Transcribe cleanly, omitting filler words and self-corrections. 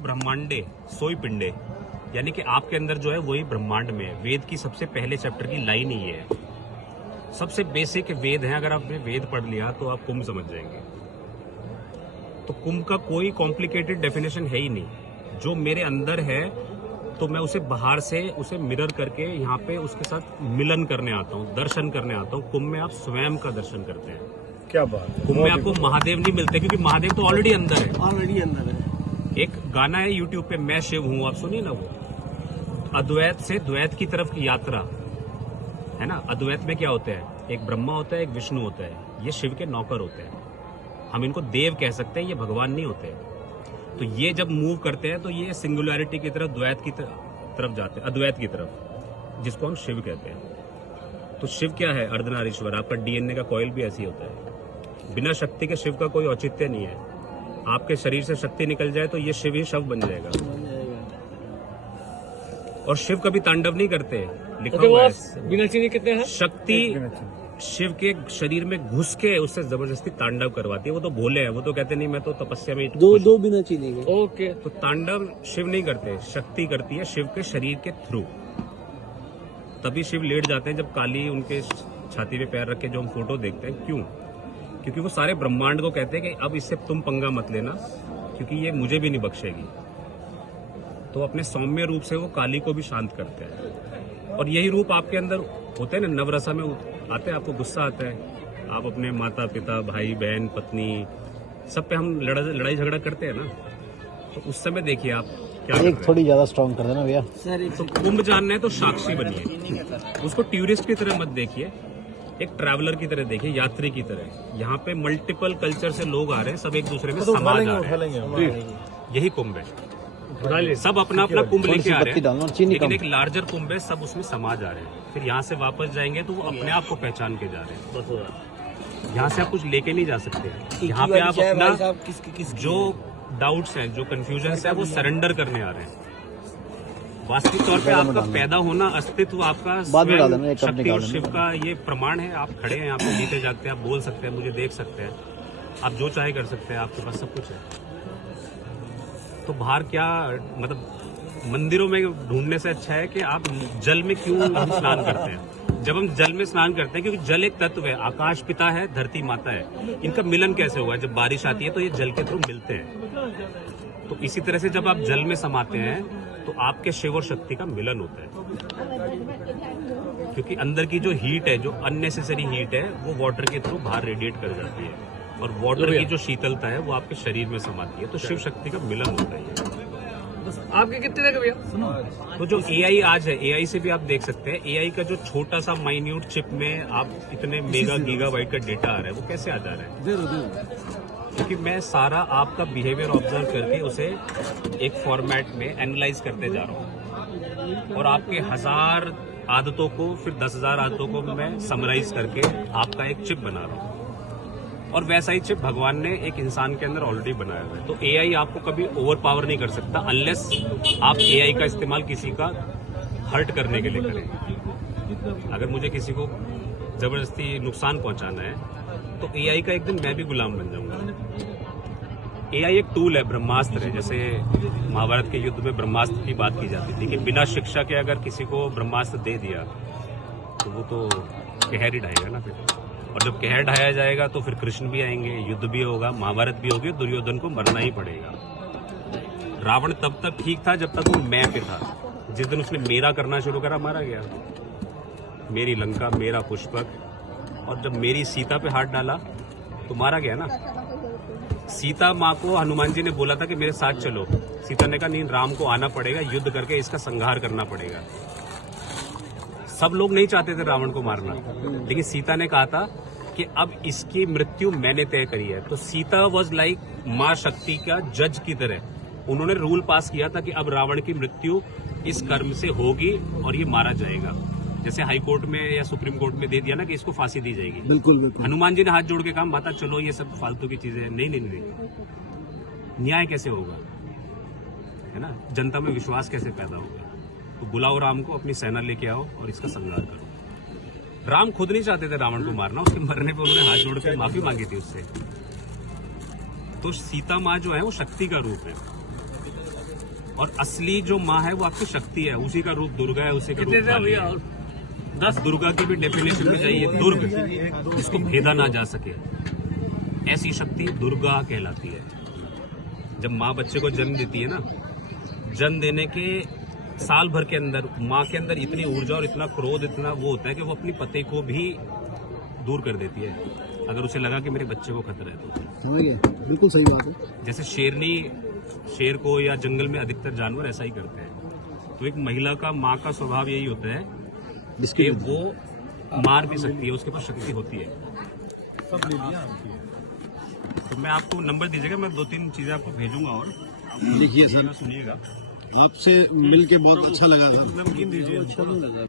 ब्रह्मांडे सोई पिंडे, यानी कि आपके अंदर जो है वही ब्रह्मांड में है। वेद की सबसे पहले चैप्टर की लाइन ही है, सबसे बेसिक वेद है। अगर आपने वेद पढ़ लिया तो आप कुंभ समझ जाएंगे। तो कुंभ का कोई कॉम्प्लिकेटेड डेफिनेशन है ही नहीं। जो मेरे अंदर है तो मैं उसे बाहर से उसे मिरर करके यहाँ पे उसके साथ मिलन करने आता हूँ, दर्शन करने आता हूँ। कुंभ में आप स्वयं का दर्शन करते हैं। क्या बात है। कुंभ में आपको महादेव नहीं मिलते, क्योंकि महादेव तो ऑलरेडी अंदर है। ऑलरेडी अंदर है। एक गाना है यूट्यूब पे, मैं शिव हूँ, आप सुनिए ना। वो अद्वैत से द्वैत की तरफ की यात्रा है ना। अद्वैत में क्या होता है, एक ब्रह्मा होता है, एक विष्णु होता है। ये शिव के नौकर होते हैं। हम इनको देव कह सकते हैं, ये भगवान नहीं होते। तो ये जब मूव करते हैं तो ये सिंगुलैरिटी की तरफ, द्वैत की तरफ जाते हैं, अद्वैत की तरफ, जिसको हम शिव कहते हैं। तो शिव क्या है, अर्धनारीश्वर। आपका डीएनए का कॉइल भी ऐसी होता है। बिना शक्ति के शिव का कोई औचित्य नहीं है। आपके शरीर से शक्ति निकल जाए तो ये शिव ही शव बन जाएगा। और शिव कभी तांडव नहीं करते, लिखा हुआ है। बिना चीनी कितने हैं? शक्ति शिव के शरीर में घुस के उससे जबरदस्ती तांडव करवाती है। वो तो भोले हैं, वो तो कहते नहीं मैं तो तपस्या में दो बिना चीनी के। ओके। तो तांडव शिव नहीं करते, शक्ति करती है शिव के शरीर के थ्रू। तभी शिव लेट जाते हैं जब काली उनके छाती पे पैर रख के जो हम फोटो देखते हैं। क्यों? क्योंकि वो सारे ब्रह्मांड को कहते हैं कि अब इससे तुम पंगा मत लेना, क्योंकि ये मुझे भी नहीं बख्शेगी। तो अपने सौम्य रूप से वो काली को भी शांत करते हैं। और यही रूप आपके अंदर होते हैं ना, नवरसा में आते हैं। आपको गुस्सा आता है, आप अपने माता पिता, भाई बहन, पत्नी, सब पे हम लड़ाई झगड़ा करते हैं ना। तो उस समय देखिए आप क्या एक थोड़ी ज्यादा स्ट्रॉन्ग कर देना भैया। तो कुंभ जानना है तो साक्षी बनिए, उसको टूरिस्ट की तरह मत देखिए, एक ट्रैवलर की तरह देखिए, यात्री की तरह। यहाँ पे मल्टीपल कल्चर से लोग आ रहे हैं, सब एक दूसरे में समा जा रहे हैं। यही कुंभ है। सब अपना अपना कुंभ लेके आ रहे हैं, लेकिन एक लार्जर कुंभ है, सब उसमें समा जा रहे हैं। फिर यहाँ से वापस जाएंगे तो वो अपने आप को पहचान के जा रहे हैं। यहाँ से आप कुछ लेके नहीं जा सकते। यहाँ पे आप अपना जो डाउट्स हैं, जो कंफ्यूजन है, वो सरेंडर करने आ रहे हैं। वास्तविक तौर पे आपका पैदा होना, अस्तित्व आपका स्वयं शक्ति और शिव का ये प्रमाण है। आप खड़े हैं यहाँ पे, जीते जागते हैं, आप बोल सकते हैं, मुझे देख सकते हैं, आप जो चाहे कर सकते हैं, आपके पास सब कुछ है। तो बाहर क्या मतलब मंदिरों में ढूंढने से अच्छा है कि आप जल में क्यों हम स्नान करते हैं। जब हम जल में स्नान करते हैं, क्योंकि जल एक तत्व है, आकाश पिता है, धरती माता है। इनका मिलन कैसे हुआ है? जब बारिश आती है तो ये जल के थ्रू मिलते हैं। तो इसी तरह से जब आप जल में समाते हैं तो आपके शिव और शक्ति का मिलन होता है। क्योंकि अंदर की जो हीट है, जो अननेसेसरी हीट है, वो वाटर के थ्रू बाहर रेडिएट कर जाती है। और वाटर की जो शीतलता है वो आपके शरीर में समाती है। तो शिव शक्ति का मिलन होता है। आपके कितने का भैया? तो जो एआई आज है, एआई से भी आप देख सकते हैं, एआई का जो छोटा सा माइन्यूट चिप में आप इतने मेगा गीगाबाइट का डेटा आ रहा है, वो कैसे आ जा रहा है? क्योंकि मैं सारा आपका बिहेवियर ऑब्जर्व करके उसे एक फॉर्मेट में एनालाइज करते जा रहा हूँ। और आपके 1000 आदतों को, फिर 10,000 आदतों को मैं समराइज करके आपका एक चिप बना रहा हूँ। और वैसा ही चिप भगवान ने एक इंसान के अंदर ऑलरेडी बनाया हुआ है। तो एआई आपको कभी ओवर पावर नहीं कर सकता, अनलेस आप एआई का इस्तेमाल किसी का हर्ट करने के लिए करें। अगर मुझे किसी को जबरदस्ती नुकसान पहुंचाना है तो एआई का एक दिन मैं भी गुलाम बन जाऊंगा। एआई एक टूल है, ब्रह्मास्त्र है। जैसे महाभारत के युद्ध में ब्रह्मास्त्र की बात की जाती थी कि बिना शिक्षा के अगर किसी को ब्रह्मास्त्र दे दिया तो वो तो कहर ही ढाएगा ना फिर। और जब कहर ढाया जाएगा तो फिर कृष्ण भी आएंगे, युद्ध भी होगा, महाभारत भी होगी, दुर्योधन को मरना ही पड़ेगा। रावण तब तक ठीक था जब तक वो मैं पे था। जिस दिन उसने मेरा करना शुरू करा, मारा गया। मेरी लंका, मेरा पुष्पक। और जब मेरी सीता पे हाथ डाला तो मारा गया ना। सीता माँ को हनुमान जी ने बोला था कि मेरे साथ चलो। सीता ने कहा नहीं, राम को आना पड़ेगा, युद्ध करके इसका संहार करना पड़ेगा। सब लोग नहीं चाहते थे रावण को मारना, लेकिन सीता ने कहा था कि अब इसकी मृत्यु मैंने तय करी है। तो सीता वॉज लाइक माँ शक्ति का जज की तरह। उन्होंने रूल पास किया था कि अब रावण की मृत्यु इस कर्म से होगी और ये मारा जाएगा। जैसे हाई कोर्ट में या सुप्रीम कोर्ट में दे दिया ना कि इसको फांसी दी जाएगी। बिल्कुल। हनुमान जी ने हाथ जोड़ के कहा माता चलो, ये सब फालतू की चीजें हैं। नहीं, न्याय कैसे होगा, है ना? जनता में विश्वास कैसे पैदा होगा? तो बुलाओ राम को, अपनी सेना लेके आओ और इसका संहार करो। राम खुद नहीं चाहते थे रावण को मारना, उसके मरने पे उन्होंने हाथ जोड़ के माफी मांगी थी उससे। तो सीता माँ जो है वो शक्ति का रूप है। और असली जो माँ है वो आपकी शक्ति है, उसी का रूप दुर्गा है, उसी का रूप कितने थे काली भैया? है। और 10 दुर्गा की भी डेफिनेशन में चाहिए, दुर्ग जिसको भेदा ना जा सके, ऐसी शक्ति दुर्गा कहलाती है। जब माँ बच्चे को जन्म देती है ना, जन्म देने के साल भर के अंदर माँ के अंदर इतनी ऊर्जा और इतना क्रोध, इतना वो होता है कि वो अपनी पति को भी दूर कर देती है, अगर उसे लगा कि मेरे बच्चे को खतरा है तो। समझ गए, बिल्कुल सही बात है। जैसे शेरनी शेर को या जंगल में अधिकतर जानवर ऐसा ही करते हैं। तो एक महिला का, माँ का स्वभाव यही होता है जिसकी कि वो मार भी सकती है, उसके पास शक्ति होती है। तो मैं आपको नंबर दीजिएगा, मैं 2-3 चीजें आपको भेजूंगा और देखिए सर, सुनिएगा। आपसे मिलके बहुत अच्छा लगा सर। नमकीन दीजिए। अच्छा नहीं लगा।